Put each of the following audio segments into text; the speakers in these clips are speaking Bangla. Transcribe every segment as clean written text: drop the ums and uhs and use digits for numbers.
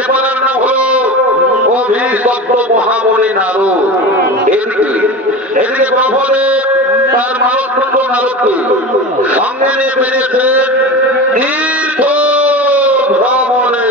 নেপালের নাম হলো অভিশপ্ত মহামণি নারদ। এদিকে প্রভুদেব তার মানসপুত্র নারদকে সঙ্গে নিয়ে বেরিয়েছেন তীর্থ ভ্রমণে।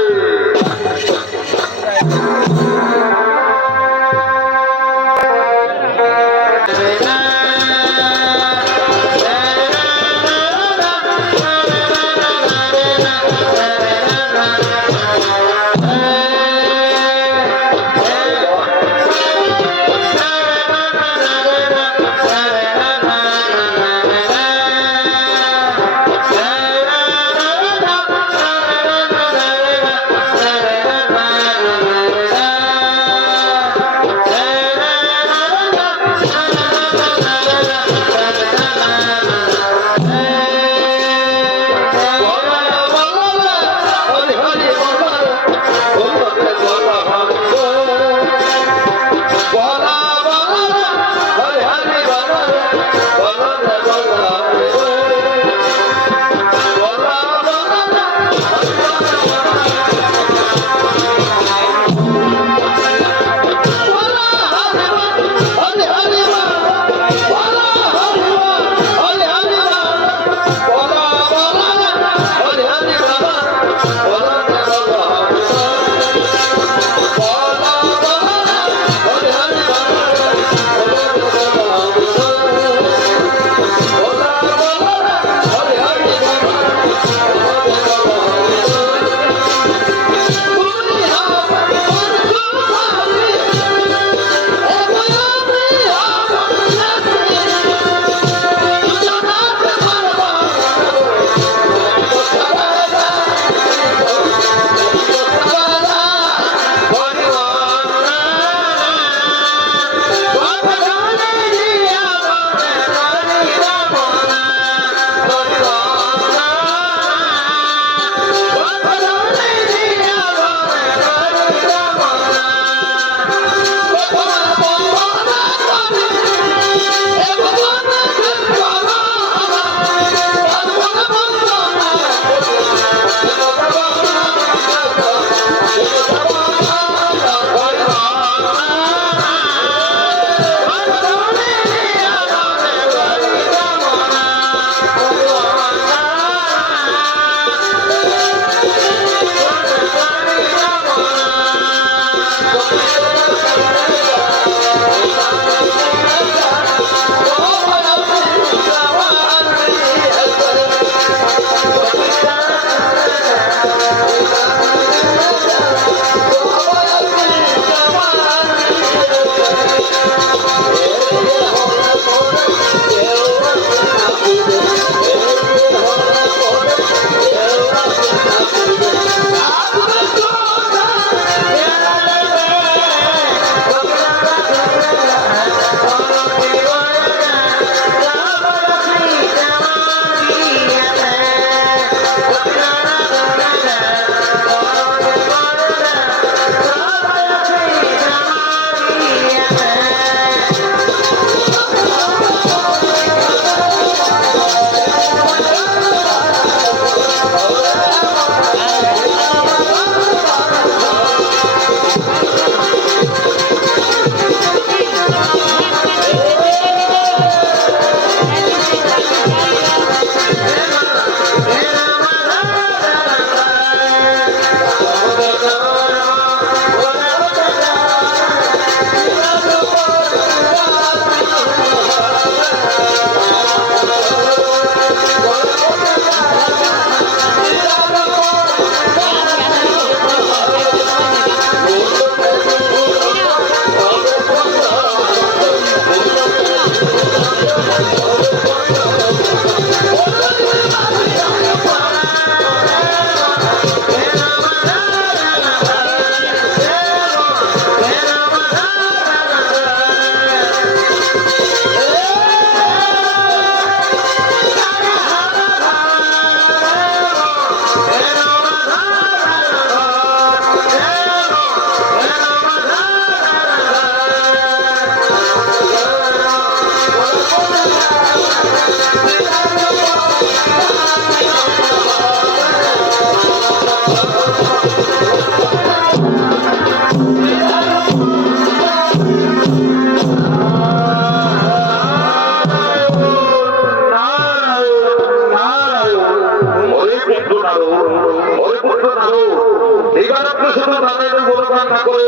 এবার আপনি শুধু নারায়ণের গুণগান না করে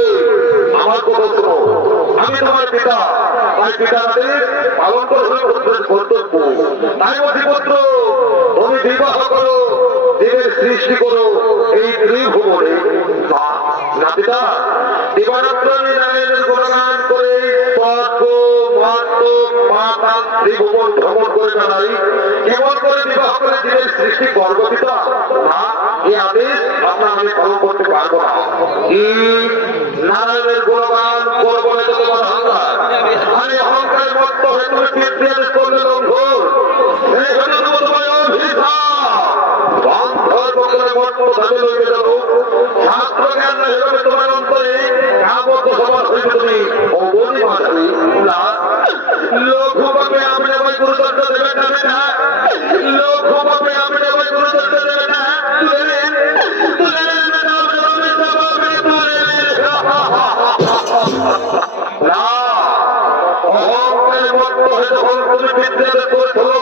আমার কথা শোনো। আমি তোমার পিতা, তাই পিতা আমাদের পালন করে কর্তব্য। তাই অধিপুত্র তুমি বিবাহ করো, দেবের সৃষ্টি করো এই ত্রিভুবনে। না পিতা, দিবারাত্র আমি নারায়ণের গুণগান করে স্বর্গ মর্ত পাতাল ত্রিভুবন ভ্রমণ করে বেড়াই। কেমন করে বিবাহ করে দেবের সৃষ্টি করবো পিতা? না, এই আদেশ আপনার আমি পালন করতে পারবো না। কি নারায়ণের গুণগান করবো না তো তোমার অহংকার? আমি অহংকারের মত্ত হয়ে তুমি পিতৃ করলে লঙ্ঘন, এই জন্য তোমার অভিশাপ। বন্ধর বন্ধনের মত্ত ধামে লইবে যাব, শাস্ত্র জ্ঞান না হিসেবে তোমার অন্তরে কাবদ্ধ সবার হইবে তুমি অবনি মাঝারি। না, লঘু পাপে আমি আমায় গুরুদণ্ড দেবে না না, লঘু পাপে আমি আমায় গুরুদণ্ড দেবে না। অহংকারের মত্ত হয়ে যখন তুমি বিদ্যালয় করে ধরো,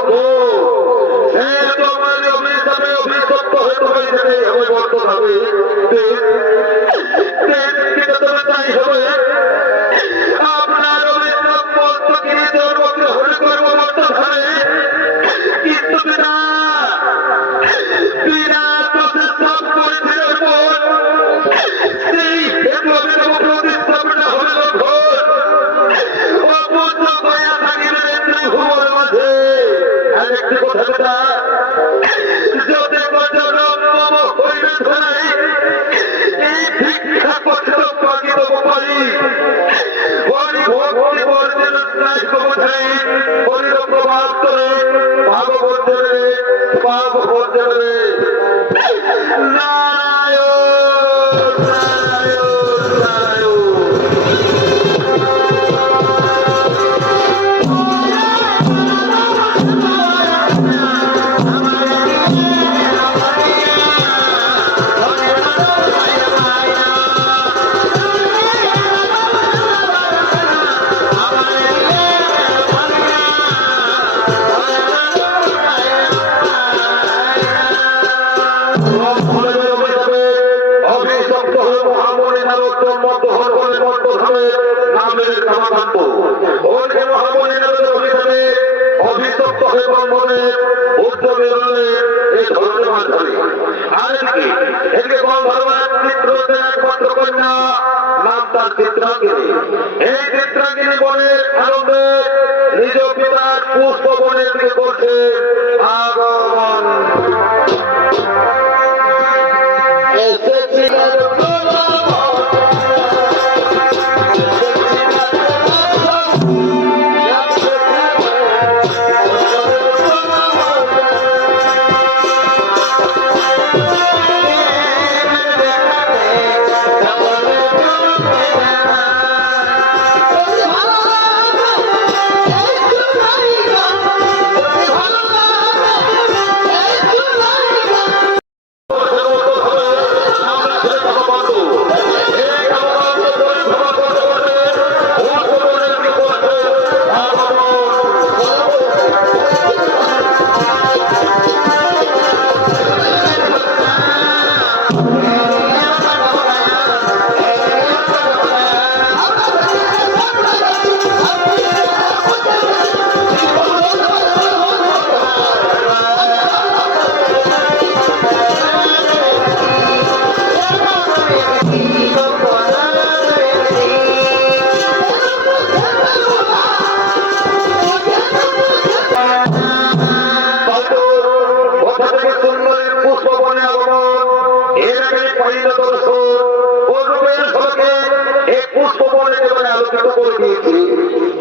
অভিশপ্ত হয়ে তোমার হিসেবে হবে মত্ত হবে। তাই হবে আপনার অভিশাপ মত্ত কিনে দেওয়ার মধ্যে হলে করবো মত্ত ধরে। কিন্তু পিতা পিতা দোষের সব করে ফেরার পর সেই হেতু প্রতিস্থাপনা হলে লক্ষণ অপূর্ণ কয়া থাকিবে ত্রিভুবনের মাঝে। আর একটি কথা পিতা, যতে জনম হইবে ধরাই এই ভিক্ষা পঠিত পাকিত পারি হরি ভক্তি বর্জন ত্রাস বোঝাই হরির প্রভাব করে ভাব বর্জনে পাপ বর্জনে। নারায়ণ নারায়ণ নারায়ণ। অভিশপ্ত হয়ে মহামণি নারদের মধ্য হরণের মধ্য ধরে নামের ক্ষমাকান্ত ওকে মহামণি নারদের অভিশাপে অভিশপ্ত হয়ে ব্রহ্মণের উদ্যোগে এই ধরনের মাছ ধরে। আর এদিকে গন্ধর্বের চিত্রতে একমাত্র কন্যা নাম তার চিত্রাঙ্গিনী। এই চিত্রাঙ্গিনী বনের আনন্দে নিজ পিতার পুষ্প বনের দিকে করছে আগমন।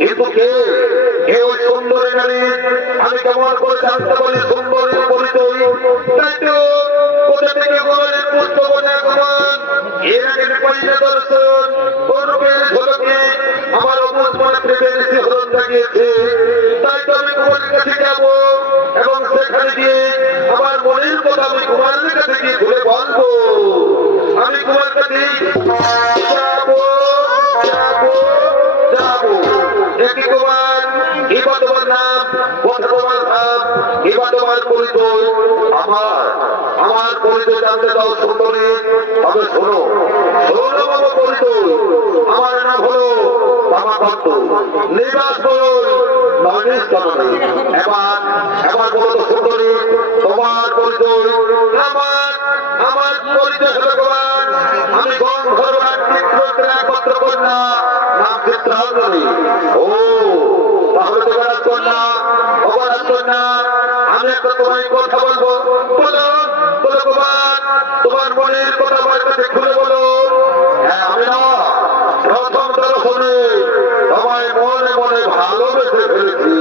কিন্তু কে ওই সুন্দরী নারী আমি কেমন করে জানতে পারি সুন্দরীর পরিচয়? তাই তো কোথা থেকে গোবরের পুষ্প বনে আগমন, এর আগে পাইলে দর্শন রূপের ঝলকে আমার অবুজ মনে প্রেমের শিহরণ জাগিয়েছে। তাই তো আমি কুমারের কাছে যাব এবং সেখানে গিয়ে আমার মনের কথা আমি কুমারের কাছে গিয়ে ঘুরে বলবো। আমি কুমার কাছে যাবো যাবো যাবো। দেখি কুমার, এবার তোমার নাম, কথা তোমার ভাব, এবার তোমার পরিচয়। আমার পরিচয় জানতে দাও সুন্দরী। তবে শোনো, ভক্ত নিবাস নগেশ চরণে। এবার বলো তো সুন্দরী, তোমার পরিচয়? আমার পরিচয় হলো ভগবান। আমি গন্ধর্বান চিত্রকে একত্র কন্যা, নাম চিত্রাঙ্গনী। ও তাহলে তো বেড়াচ্ছ না, অবরাচ্ছ না। আমি একটা তোমায় কথা বলবো, বলো বলো ভগবান, তোমার মনের কথা আমার কাছে খুলে বলো। হ্যাঁ, আমি না প্রথম দর্শনে তোমায় মনে মনে ভালোবেসে ফেলেছি।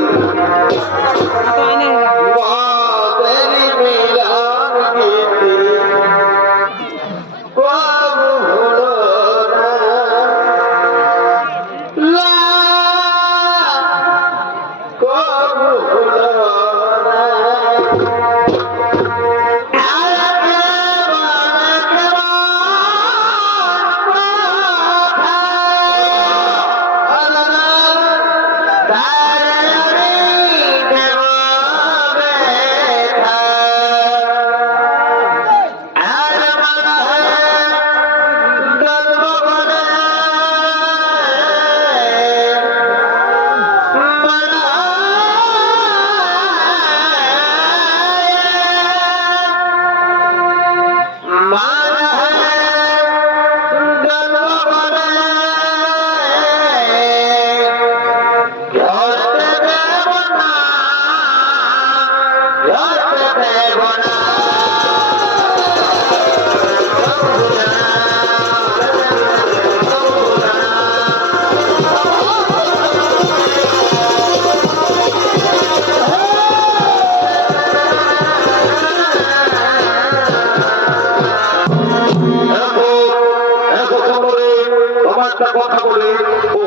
কথা বলে ও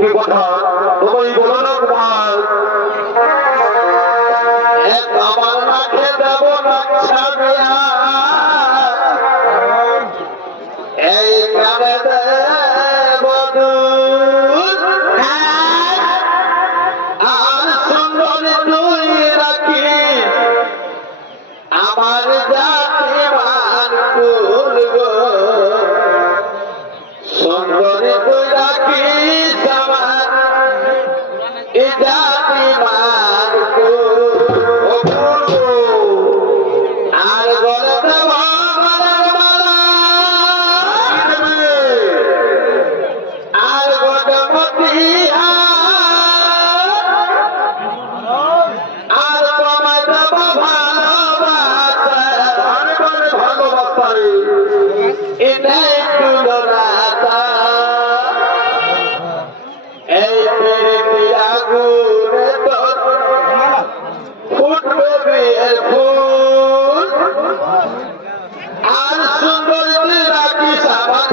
কি কথা তুমি বলো না কুমার। আমার মাঠে দেব না ছাড়িয়া, এই কানে দেব আর সুন্দরী তুই রাখি আমার জাতি মান করব। সুন্দরী তুই রাখিস আমার এ জাতি মান আর গলে দেব আর গোটমতি আর তোমায় দেব ভালোবাসা ভালোবাসারে এটাই তুলনাটা। এই আগুনে তো ফুটবে বিয়ের ফুল আর সুন্দর রাখি সাবান।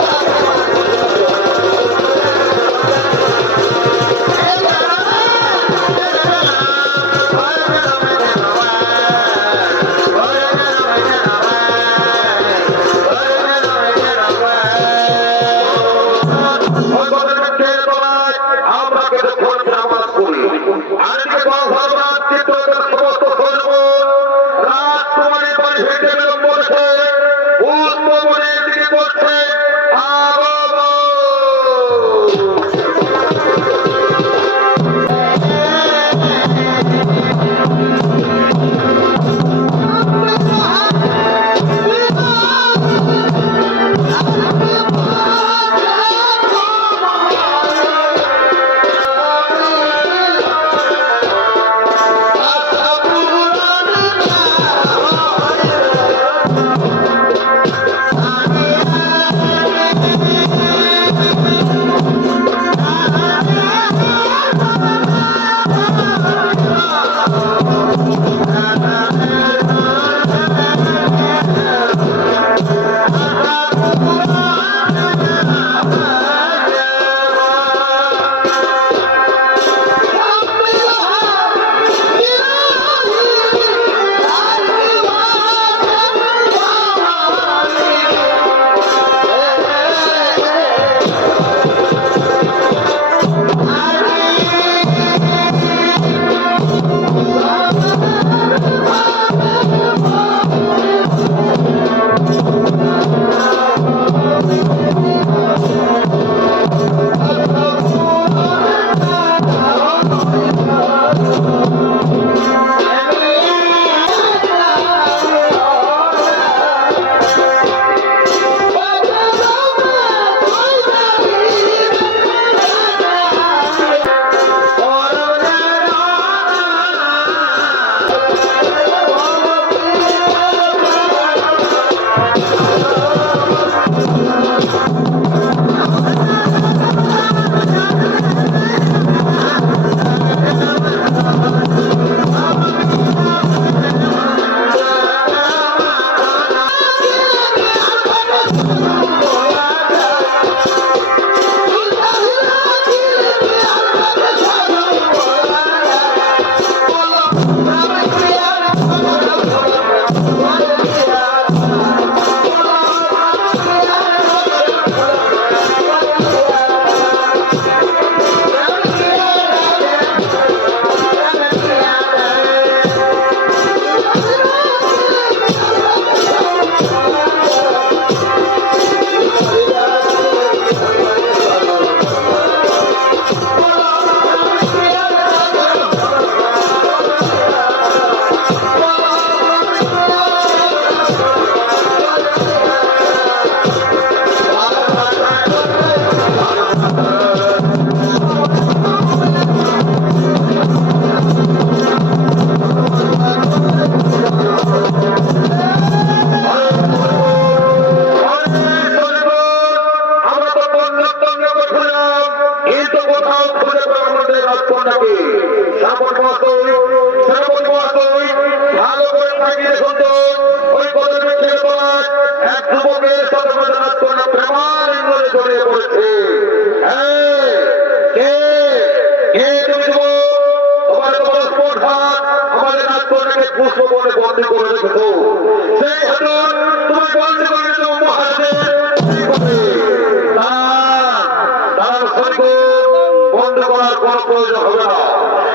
করার কোনো প্রয়োজন হবে না।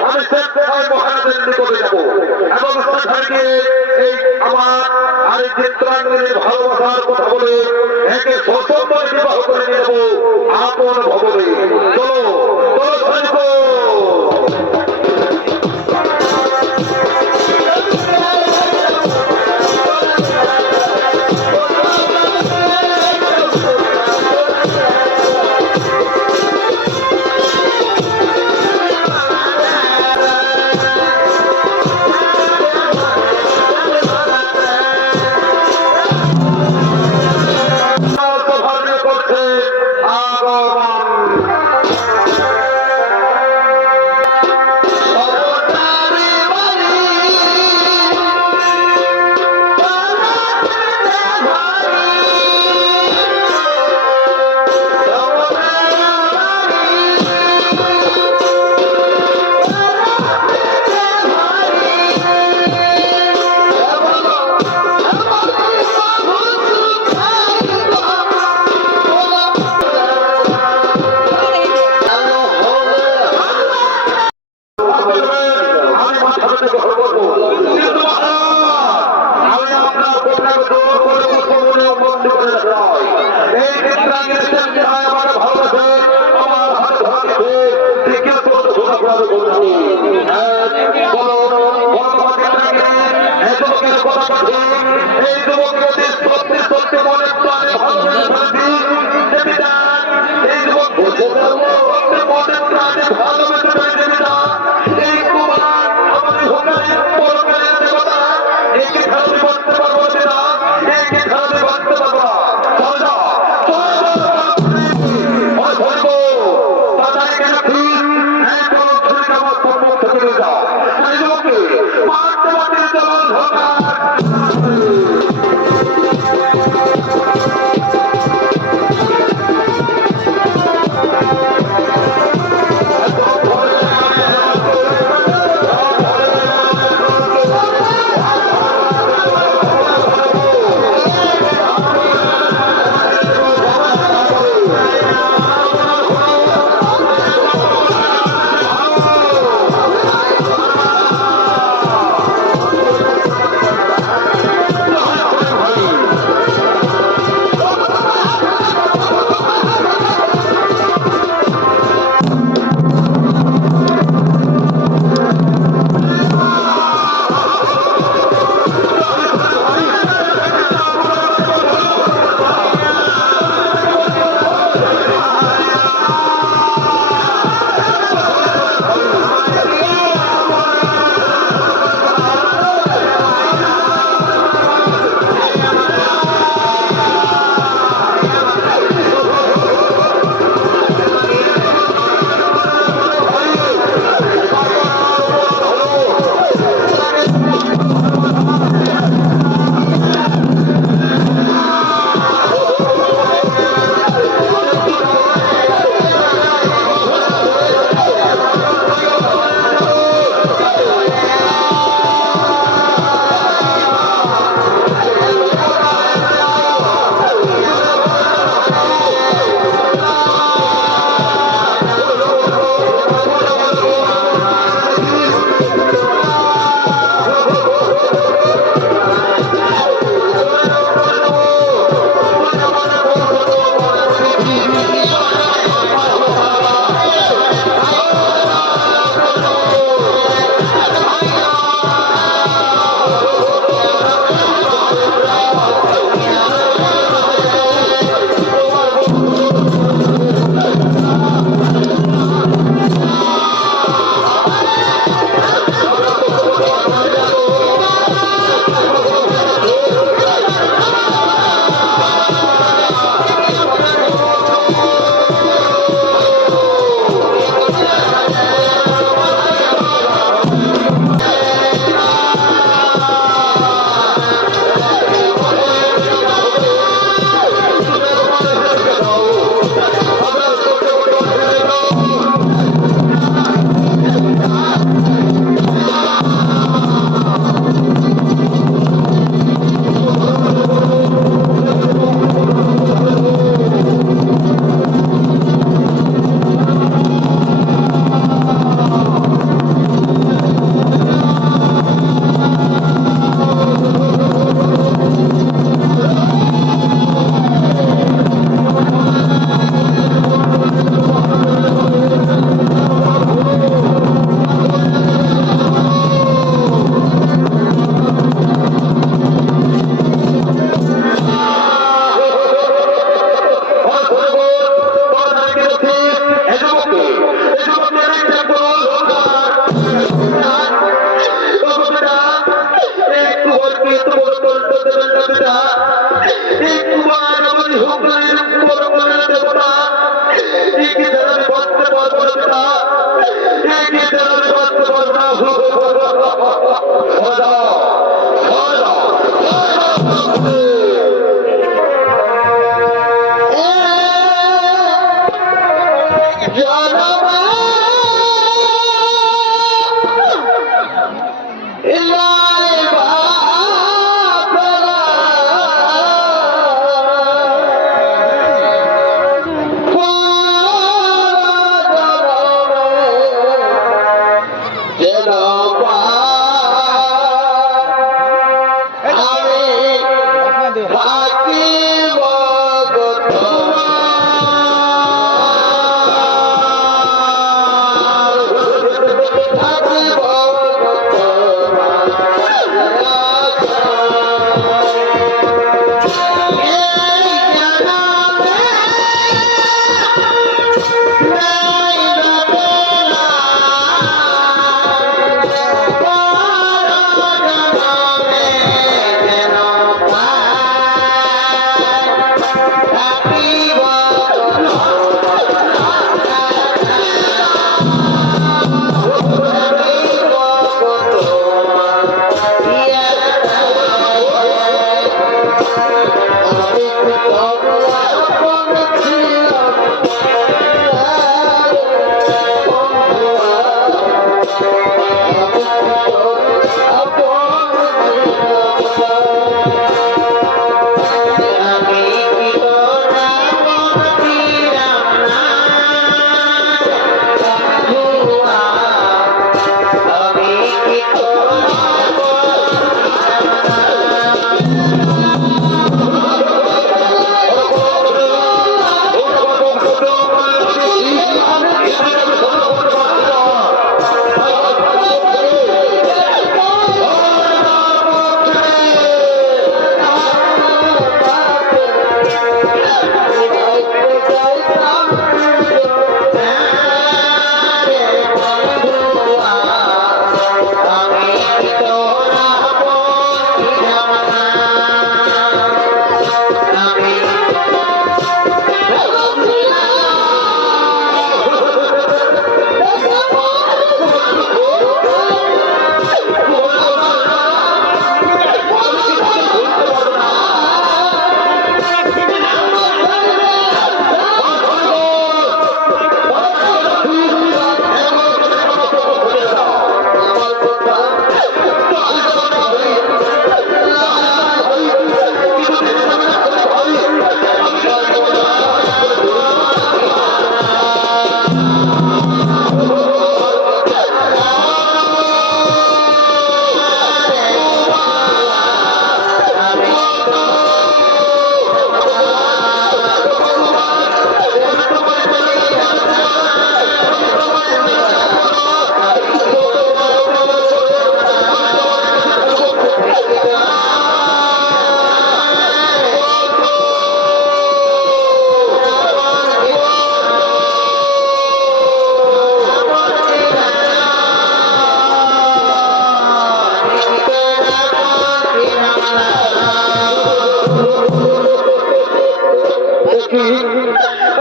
আমি স্বেচ্ছায় মহারাজের নিকটে যাব এবং সেখানে এই আমার আর এই চিত্রাঙ্গনের ভালোবাসার কথা বলে একে স্বতন্ত্র বিবাহ করে নিয়ে যাবো আপন ভবনে। চলো চলো সৈনিক। এই যুবকদের সত্যি সত্যি মনে প্রাণে ভালোবেসে এই যুবক সত্যি মনে প্রাণে ভালোবেসে দেবিতা এই কুমার আমাদের হোকারি পরকালের দেবতা একে খেলাতে বাঁচতে পারবো না, একে খেলাতে বাঁচতে পারবো না। চল যা ধরবো তাদেরকে রাখি এখন ছুরি আমার সম্মুখ থেকে নিয়ে যাও। এই যুবককে মারতে মারতে চল ধরা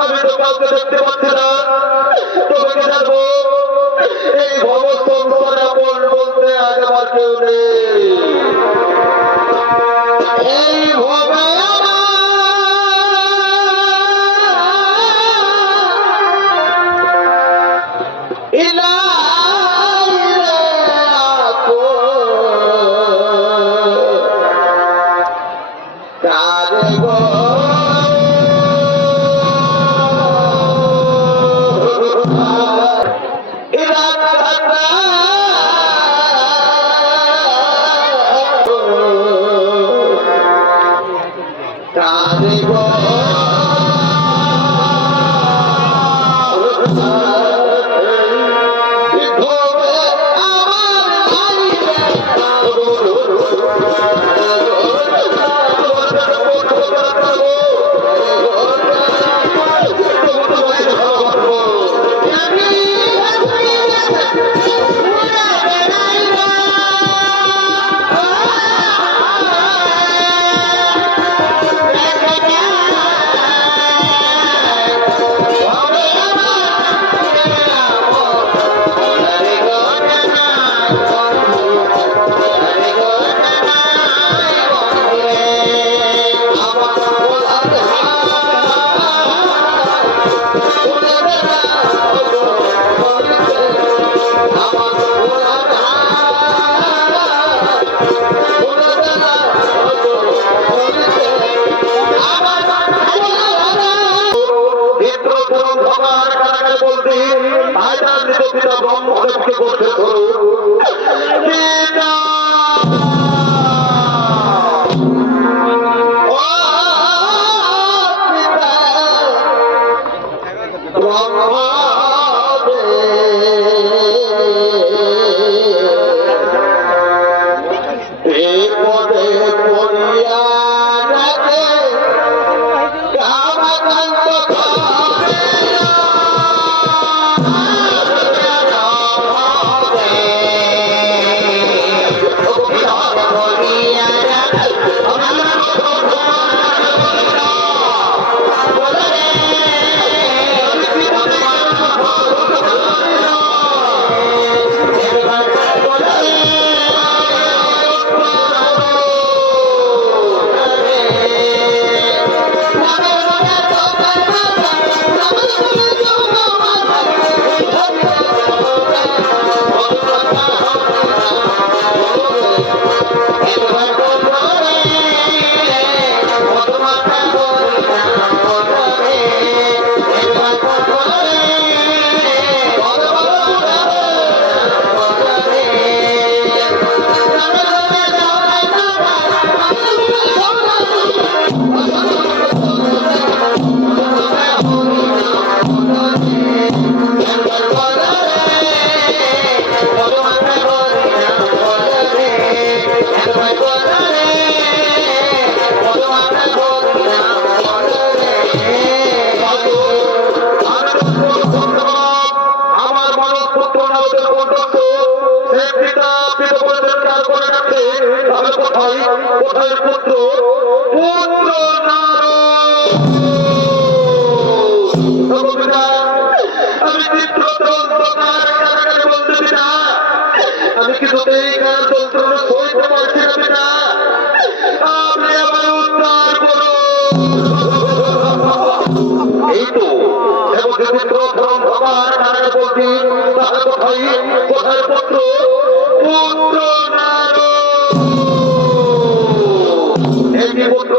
আমি তো কাউকে দেখতে পাচ্ছি না, তোমাকে জানবো এই ভবসংসারে আপন বলতে আজ আমার কেউ নেই। এই ভবে পুত্র চরণ ধর্মার কারাগারে বলতে তাই তার নিজ পিতা ব্রহ্মদেবকে করতে ধরো পিতা কোথায় পুত্র পুত্র আমি চিত্র বলতে পিতা আমি কিছুতেই কার যন্ত্রণা সইতে পারছি না পিতা আপনি আমার উদ্ধার করুন এই তো পুত্র ধরম ভগবান কারাগারে বলছি তাহলে কোথায় পুত্র পুত্র পুত্র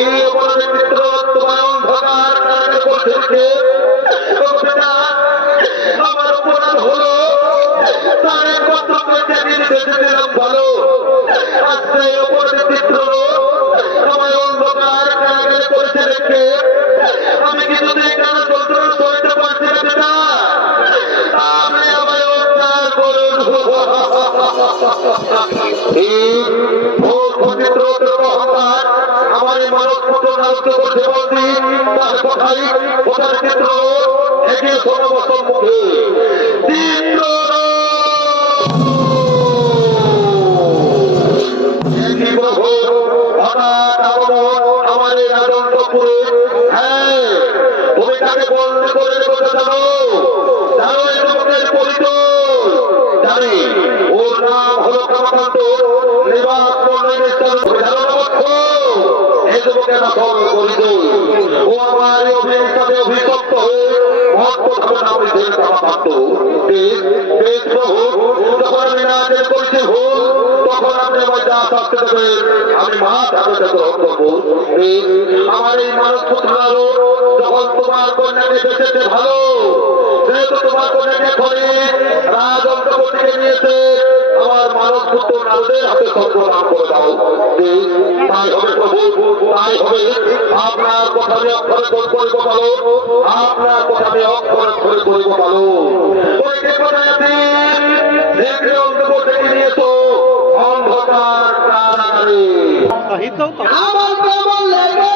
এই বলে মিত্র তোমার অন্ধকার কারাগারে বলছে আমার অপরাধ হলো তার একমাত্র পয়সা দিয়ে বেঁচে দিলাম ভালো আজকে অপরাধের চিত্র আমার অন্ধকার কারাগারে করেছে রেখে আমি কিছুতেই কেন যন্ত্রণা সইতে পারছি না আপনি আমায় উদ্ধার করুন পবিত্র অহংকার আমার এই মানব পুত্র নারককে করছে বলছি তার কোথায় চিত্র এগিয়ে সর্বস্ব মুখে চিত্র হঠাৎ আমার এই রাজন্তপুরে হ্যাঁ তুমি তাকে বন্ধ করে রেখেছো জানো এই যুবকের পরিচয় জানি ওর নাম হলো কামাকান্ত নিবাস এই যুবকের আসল পরিচয় ও আমার অভিযোগে অভিযুক্ত হয়ে মহৎভাবে নাম দিয়েছেন কামাকান্ত বেশ প্রভু যখন আমি নাচের পরিচয় হোক তখন আপনি আমার যা শাস্তি দেবেন আমি মাছ হাতে গ্রহণ করবো আমার এই মানব পুত্রারও যখন তোমার কন্যাকে বেঁচেছে ভালো যেহেতু তোমার কন্যাকে ধরে রাজন্তপতিকে নিয়েছে আমার মানব পুত্র নারদের হাতে সর্বনাম করে দাও তাই হবে প্রভু তাই হবে আপনার কথা আমি অক্ষরে করিব ভালো আপনার কথা আমি অক্ষরে করিব ভালো ওই যে কোথায় আছি দেখে অন্তপতিকে নিয়েছো অন্ধকার কারাগারে আমার কেমন লাগে